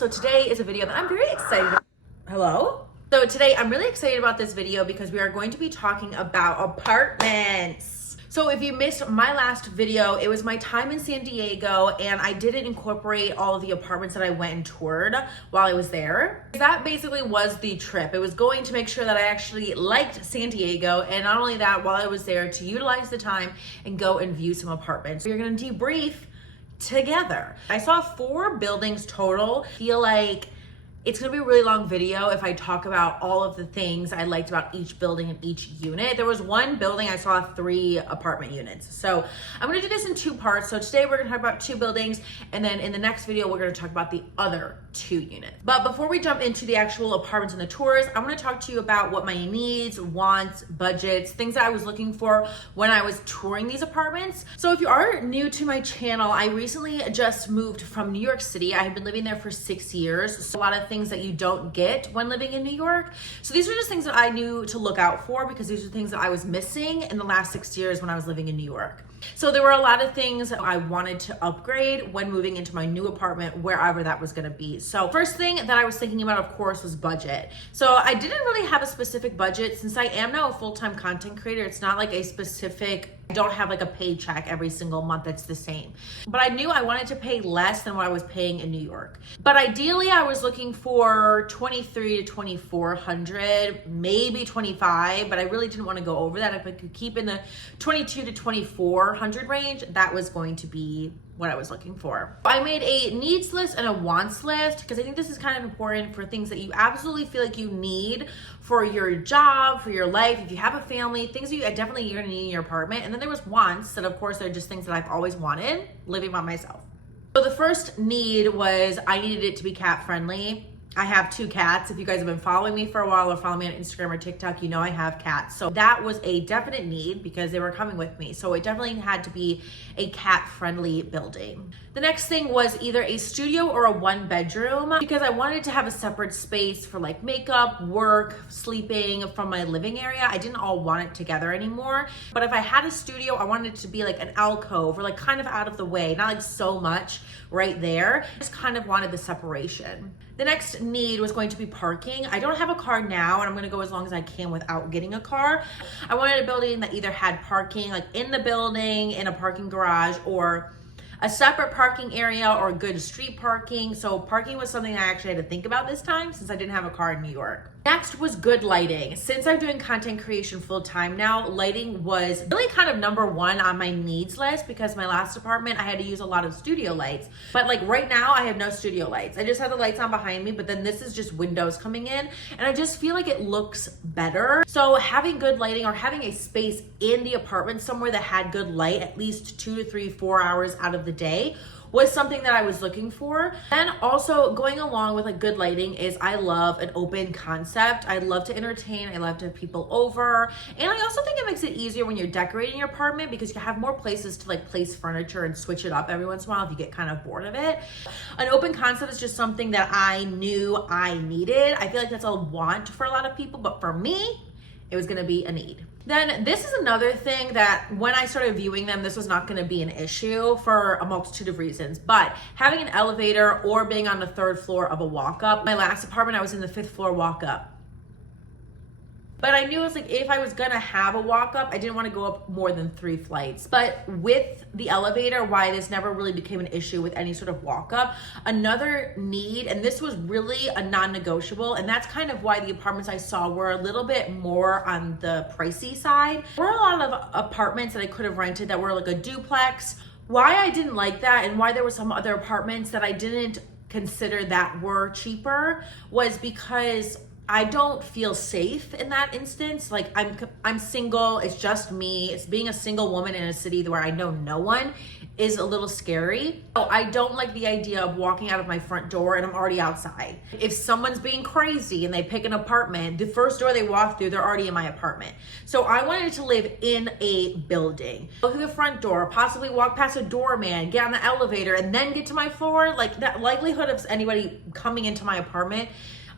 So today is a video that I'm very excited about. Hello? So today I'm really excited about this video because we are going to be talking about apartments. So if you missed my last video, it was my time in San Diego and I didn't incorporate all of the apartments that I went and toured while I was there. That basically was the trip. It was going to make sure that I actually liked San Diego, and not only that, while I was there, to utilize the time and go and view some apartments. We're gonna debrief together. I saw 4 buildings total. I feel like it's gonna be a really long video if I talk about all of the things I liked about each building and each unit. There was one building I saw 3 apartment units. So I'm gonna do this in 2 parts. So today we're gonna talk about 2 buildings, and then in the next video, we're gonna talk about the other 2 units. But before we jump into the actual apartments and the tours, I wanna talk to you about what my needs, wants, budgets, things that I was looking for when I was touring these apartments. So if you are new to my channel, I recently just moved from New York City. I have been living there for 6 years. So a lot of things that you don't get when living in New York. So these are just things that I knew to look out for because these are things that I was missing in the last 6 years when I was living in New York. So there were a lot of things that I wanted to upgrade when moving into my new apartment, wherever that was gonna be. So first thing that I was thinking about, of course, was budget. So I didn't really have a specific budget since I am now a full-time content creator. It's not like a specific, I don't have like a paycheck every single month that's the same. But I knew I wanted to pay less than what I was paying in New York. But ideally I was looking for 23 to 2400, maybe 25, but I really didn't want to go over that. If I could keep in the 22 to 2400 range, that was going to be what I was looking for. I made a needs list and a wants list because I think this is kind of important for things that you absolutely feel like you need for your job, for your life, if you have a family, things that you definitely you're gonna need in your apartment. And then there was wants that, of course, they're just things that I've always wanted living by myself. So the first need was I needed it to be cat friendly. I have 2 cats. If you guys have been following me for a while or follow me on Instagram or TikTok, you know I have cats. So that was a definite need because they were coming with me. So it definitely had to be a cat-friendly building. The next thing was either a studio or a 1-bedroom because I wanted to have a separate space for like makeup, work, sleeping from my living area. I didn't all want it together anymore. But if I had a studio, I wanted it to be like an alcove or like kind of out of the way, not like so much right there. I just kind of wanted the separation. The next need was going to be parking. I don't have a car now and I'm gonna go as long as I can without getting a car. I wanted a building that either had parking like in the building, in a parking garage, or a separate parking area or good street parking. So parking was something I actually had to think about this time since I didn't have a car in New York. Next was good lighting. Since I'm doing content creation full time now, lighting was really kind of number 1 on my needs list because my last apartment, I had to use a lot of studio lights. But like right now, I have no studio lights. I just have the lights on behind me, but then this is just windows coming in. And I just feel like it looks better. So having good lighting or having a space in the apartment somewhere that had good light, at least 2 to 3, 4 hours out of the day, was something that I was looking for. And also going along with like good lighting is I love an open concept. I love to entertain. I love to have people over. And I also think it makes it easier when you're decorating your apartment because you have more places to like place furniture and switch it up every once in a while if you get kind of bored of it. An open concept is just something that I knew I needed. I feel like that's a want for a lot of people, but for me, it was gonna be a need. Then this is another thing that when I started viewing them, this was not gonna be an issue for a multitude of reasons, but having an elevator or being on the 3rd floor of a walk-up. My last apartment, I was in the 5th floor walk-up. But I knew it was like, if I was gonna have a walk-up, I didn't wanna go up more than 3 flights. But with the elevator, why this never really became an issue with any sort of walk-up, another need, and this was really a non-negotiable, and that's kind of why the apartments I saw were a little bit more on the pricey side. There were a lot of apartments that I could have rented that were like a duplex. Why I didn't like that and why there were some other apartments that I didn't consider that were cheaper was because I don't feel safe in that instance. Like I'm single, it's just me. It's being a single woman in a city where I know no one is a little scary. So I don't like the idea of walking out of my front door and I'm already outside. If someone's being crazy and they pick an apartment, the first door they walk through, they're already in my apartment. So I wanted to live in a building. Go through the front door, possibly walk past a doorman, get on the elevator, and then get to my floor. Like that likelihood of anybody coming into my apartment,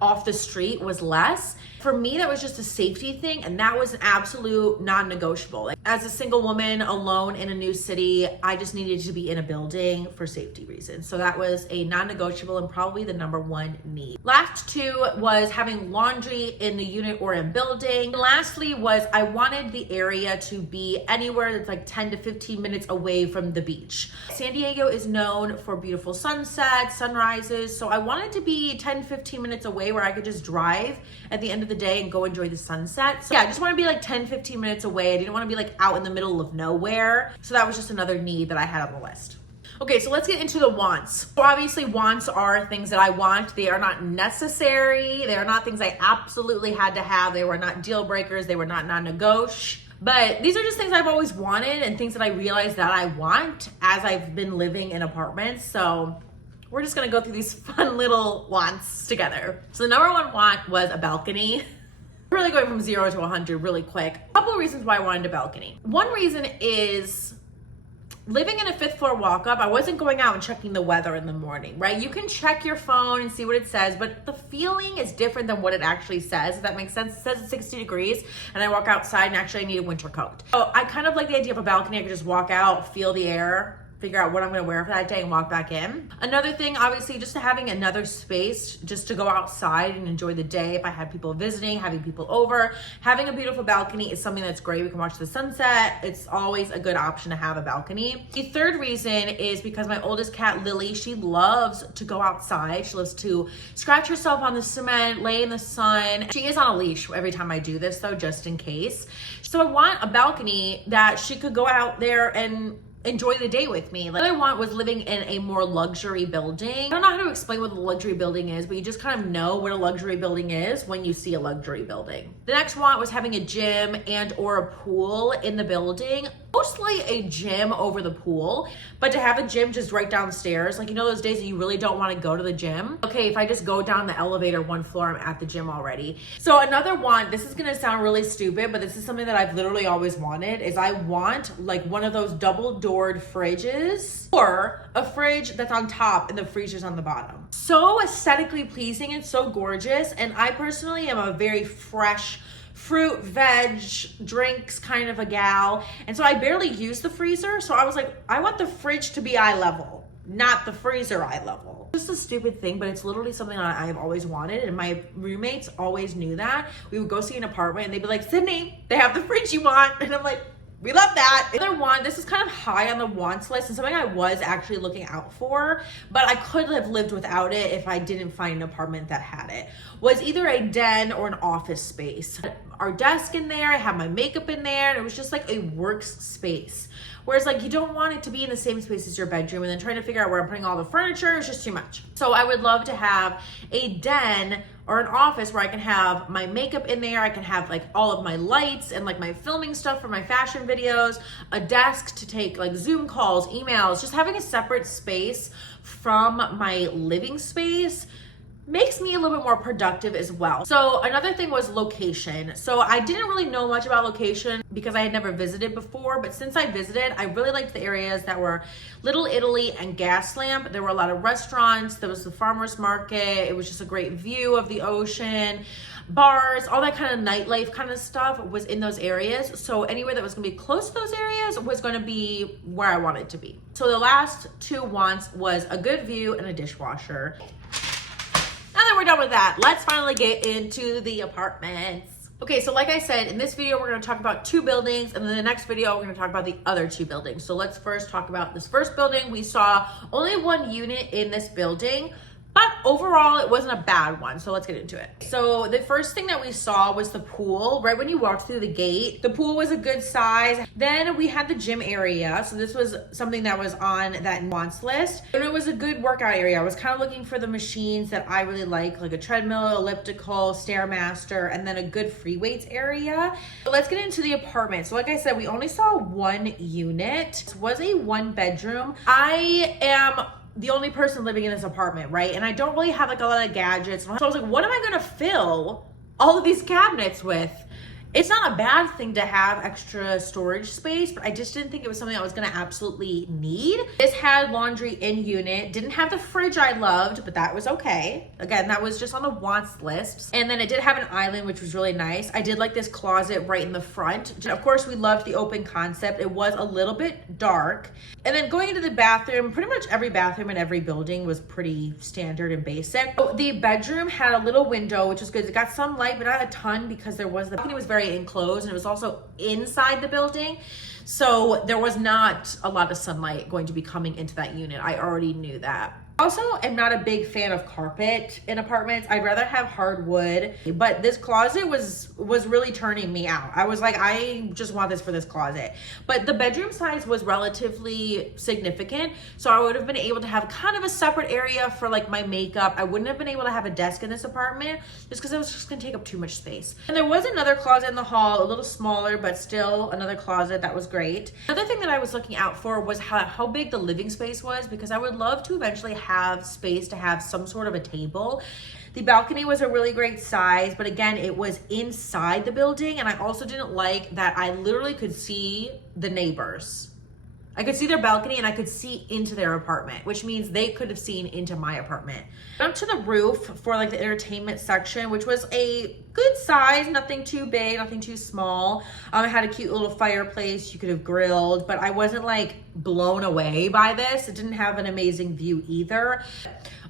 off the street was less. For me, that was just a safety thing, and that was an absolute non-negotiable. Like, as a single woman alone in a new city, I just needed to be in a building for safety reasons. So that was a non-negotiable and probably the number one need. Last two was having laundry in the unit or in building. And lastly was I wanted the area to be anywhere that's like 10 to 15 minutes away from the beach. San Diego is known for beautiful sunsets, sunrises, so I wanted to be 10, 15 minutes away where I could just drive at the end of the day and go enjoy the sunset. So yeah, I just want to be like 10, 15 minutes away. I didn't want to be like out in the middle of nowhere. So that was just another need that I had on the list. Okay, so let's get into the wants. So obviously wants are things that I want. They are not necessary. They are not things I absolutely had to have. They were not deal breakers. They were not non-negotiable. But these are just things I've always wanted and things that I realized that I want as I've been living in apartments. So we're just gonna go through these fun little wants together. So the number one want was a balcony. Really going from 0 to 100 really quick. A couple of reasons why I wanted a balcony. One reason is living in a 5th floor walk-up, I wasn't going out and checking the weather in the morning, right? You can check your phone and see what it says, but the feeling is different than what it actually says, if that makes sense. It says it's 60 degrees, and I walk outside and actually I need a winter coat. So I kind of like the idea of a balcony. I could just walk out, feel the air, figure out what I'm gonna wear for that day and walk back in. Another thing, obviously, just having another space just to go outside and enjoy the day. If I had people visiting, having people over, having a beautiful balcony is something that's great. We can watch the sunset. It's always a good option to have a balcony. The third reason is because my oldest cat, Lily, she loves to go outside. She loves to scratch herself on the cement, lay in the sun. She is on a leash every time I do this though, just in case. So I want a balcony that she could go out there and enjoy the day with me. Like, what I want was living in a more luxury building. I don't know how to explain what a luxury building is, but you just kind of know what a luxury building is when you see a luxury building. The next want was having a gym and or a pool in the building. Mostly a gym over the pool, but to have a gym just right downstairs, like, you know those days that you really don't want to go to the gym? Okay, if I just go down the elevator 1 floor, I'm at the gym already. So another want, this is gonna sound really stupid, but this is something that I've literally always wanted, is I want like one of those double-doored fridges or a fridge that's on top and the freezer's on the bottom. So aesthetically pleasing and so gorgeous, and I personally am a very fresh fruit, veg, drinks kind of a gal. And so I barely use the freezer. So I was like, I want the fridge to be eye level, not the freezer eye level. Just a stupid thing, but it's literally something that I've always wanted. And my roommates always knew that. We would go see an apartment and they'd be like, Sydney, they have the fridge you want. And I'm like, we love that. Another one, this is kind of high on the wants list and something I was actually looking out for, but I could have lived without it if I didn't find an apartment that had it, was either a den or an office space. Our desk in there, I had my makeup in there, and it was just like a workspace. Whereas like you don't want it to be in the same space as your bedroom, and then trying to figure out where I'm putting all the furniture is just too much. So I would love to have a den or an office where I can have my makeup in there. I can have like all of my lights and like my filming stuff for my fashion videos, a desk to take like Zoom calls, emails. Just having a separate space from my living space makes me a little bit more productive as well. So another thing was location. So I didn't really know much about location because I had never visited before, but since I visited, I really liked the areas that were Little Italy and Gaslamp. There were a lot of restaurants. There was the farmer's market. It was just a great view of the ocean, bars, all that kind of nightlife kind of stuff was in those areas. So anywhere that was gonna be close to those areas was gonna be where I wanted to be. So the last two wants was a good view and a dishwasher. Now that we're done with that, let's finally get into the apartments. Okay, so like I said, in this video, we're gonna talk about 2 buildings, and then the next video, we're gonna talk about the other 2 buildings. So let's first talk about this first building. We saw only 1 unit in this building, but overall, it wasn't a bad one. So let's get into it. So the first thing that we saw was the pool. Right when you walked through the gate, the pool was a good size. Then we had the gym area. So this was something that was on that wants list. And it was a good workout area. I was kind of looking for the machines that I really like a treadmill, elliptical, Stairmaster, and then a good free weights area. But let's get into the apartment. So like I said, we only saw 1 unit. It was a 1-bedroom. I am the only person living in this apartment, right? And I don't really have like a lot of gadgets. So I was like, what am I gonna fill all of these cabinets with? It's not a bad thing to have extra storage space, but I just didn't think it was something I was gonna absolutely need. This had laundry in unit, didn't have the fridge I loved, but that was okay. Again, that was just on the wants list. And then it did have an island, which was really nice. I did like this closet right in the front. Of course, we loved the open concept. It was a little bit dark. And then going into the bathroom, pretty much every bathroom in every building was pretty standard and basic. So the bedroom had a little window, which was good. It got some light, but not a ton because the balcony was very enclosed and it was also inside the building. So there was not a lot of sunlight going to be coming into that unit. I already knew that. Also, I'm not a big fan of carpet in apartments. I'd rather have hardwood, but this closet was really turning me out. I was like, I just want this for this closet. But the bedroom size was relatively significant, so I would have been able to have kind of a separate area for like my makeup. I wouldn't have been able to have a desk in this apartment just because it was just gonna take up too much space. And there was another closet in the hall, a little smaller, but still another closet that was great. Another thing that I was looking out for was how big the living space was, because I would love to eventually have space to have some sort of a table. The balcony was a really great size, but again, it was inside the building, and I also didn't like that I literally could see the neighbors. I could see their balcony and I could see into their apartment, which means they could have seen into my apartment. Went up to the roof for like the entertainment section, which was a good size, nothing too big, nothing too small. It had a cute little fireplace you could have grilled, but I wasn't like blown away by this. It didn't have an amazing view either.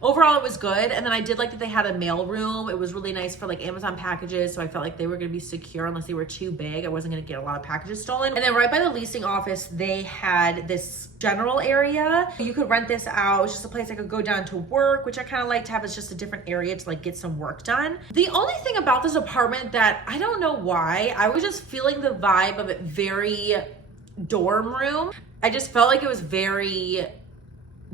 Overall, it was good. And then I did like that they had a mail room. It was really nice for like Amazon packages. So I felt like they were going to be secure unless they were too big. I wasn't going to get a lot of packages stolen. And then right by the leasing office, they had this general area. You could rent this out. It's just a place I could go down to work, which I kind of like to have as just a different area to like get some work done. The only thing about this apartment that I don't know why, I was just feeling the vibe of it very dorm room. I just felt like it was very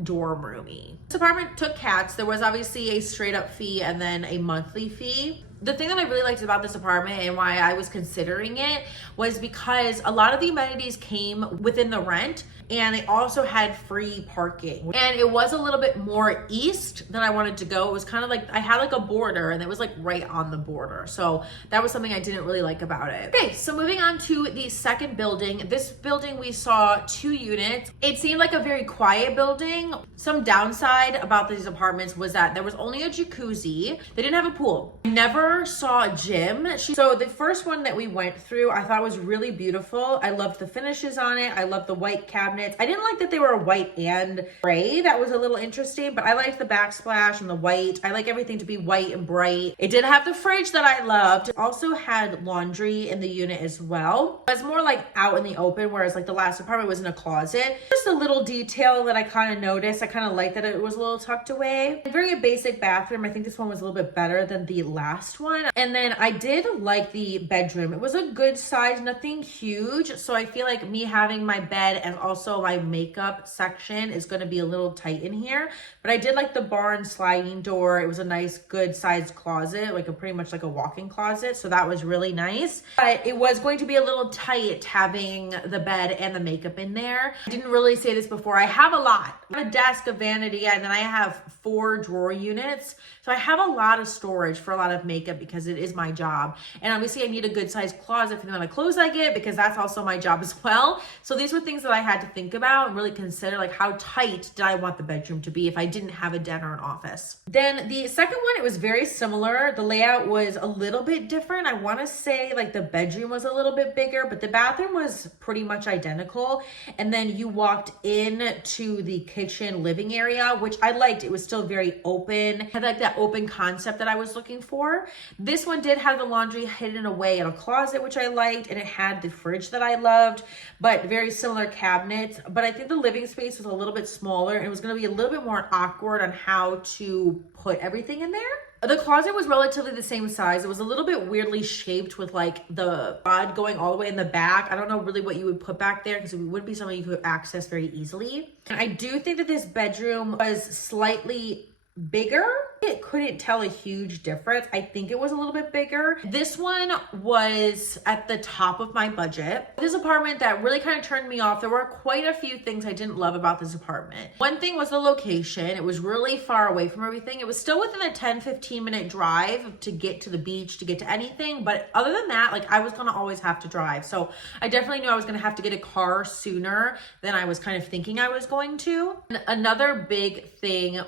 dorm roomy. This apartment took cats. There was obviously a straight up fee and then a monthly fee. The thing that I really liked about this apartment and why I was considering it was because a lot of the amenities came within the rent, and they also had free parking. And it was a little bit more east than I wanted to go. It was kind of like, I had like a border and it was like right on the border. So that was something I didn't really like about it. Okay, so moving on to the second building. This building, we saw 2 units. It seemed like a very quiet building. Some downside about these apartments was that there was only a jacuzzi. They didn't have a pool. I never saw a gym. So the first one that we went through, I thought was really beautiful. I loved the finishes on it. I loved the white cabinets. I didn't like that they were white and gray. That was a little interesting, but I liked the backsplash and the white. I like everything to be white and bright. It did have the fridge that I loved. It also had laundry in the unit as well. It was more like out in the open, whereas like the last apartment was in a closet. Just a little detail that I kind of noticed. I kind of liked that it was a little tucked away. A very basic bathroom. I think this one was a little bit better than the last one. And then I did like the bedroom. It was a good size, nothing huge. So I feel like me having my bed and also my makeup section is going to be a little tight in here. But I did like the barn sliding door. It was a nice, good sized closet, like a pretty much like a walk-in closet. So that was really nice. But it was going to be a little tight having the bed and the makeup in there. I didn't really say this before. I have a lot. I have a desk, a vanity, and then I have 4 drawer units. So I have a lot of storage for a lot of makeup because it is my job. And obviously I need a good sized closet for the amount of clothes I get because that's also my job as well. So these were things that I had to think about and really consider, like how tight did I want the bedroom to be if I didn't have a den or an office. Then the second one, it was very similar. The layout was a little bit different. I want to say like the bedroom was a little bit bigger, but the bathroom was pretty much identical. And then you walked in to the kitchen living area, which I liked. It was still very open. Had like that open concept that I was looking for. This one did have the laundry hidden away in a closet, which I liked, and it had the fridge that I loved, but very similar cabinets. But I think the living space was a little bit smaller and it was going to be a little bit more awkward on how to put everything in there. The closet was relatively the same size. It was a little bit weirdly shaped with like the rod going all the way in the back. I don't know really what you would put back there because it wouldn't be something you could access very easily. And I do think that this bedroom was slightly bigger It couldn't tell a huge difference. I think it was a little bit bigger. This one was at the top of my budget. This apartment that really kind of turned me off. There were quite a few things I didn't love about this apartment. One thing was the location. It was really far away from everything. It was still within a 10-15 minute drive to get to the beach, to get to anything. But other than that, like, I was gonna always have to drive. So I definitely knew I was gonna have to get a car sooner than I was kind of thinking I was going to. And another big thing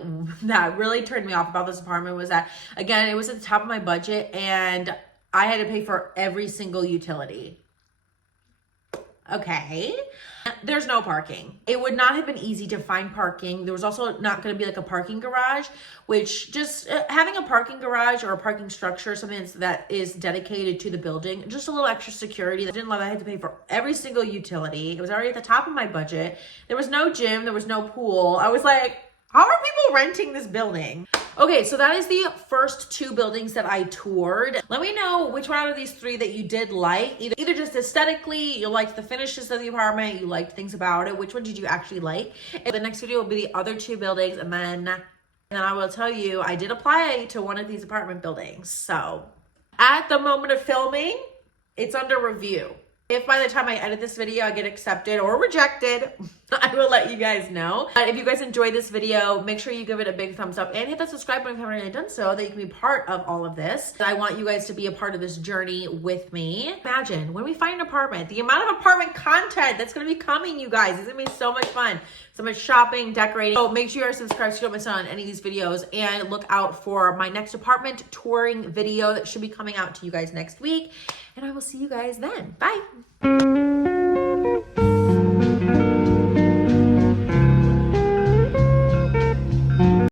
that really turned me off about this apartment was that, again, it was at the top of my budget and I had to pay for every single utility. Okay. There's no parking. It would not have been easy to find parking. There was also not going to be like a parking garage, which just having a parking garage or a parking structure, something that is dedicated to the building, just a little extra security. I didn't love it. I had to pay for every single utility. It was already at the top of my budget. There was no gym. There was no pool. I was like, how are people renting this building? Okay, so that is the first 2 buildings that I toured. Let me know which one out of these 3 that you did like. Either just aesthetically, you liked the finishes of the apartment, you liked things about it. Which one did you actually like? And the next video will be the other 2 buildings, and then I will tell you I did apply to one of these apartment buildings. So at the moment of filming, it's under review. If by the time I edit this video I get accepted or rejected, I will let you guys know. If you guys enjoyed this video, make sure you give it a big thumbs up and hit that subscribe button if you haven't already done so, that you can be part of all of this. I want you guys to be a part of this journey with me. Imagine when we find an apartment, the amount of apartment content that's going to be coming, you guys. It's going to be so much fun. So much shopping, decorating. So make sure you are subscribed so you don't miss out on any of these videos, and look out for my next apartment touring video that should be coming out to you guys next week. And I will see you guys then. Bye.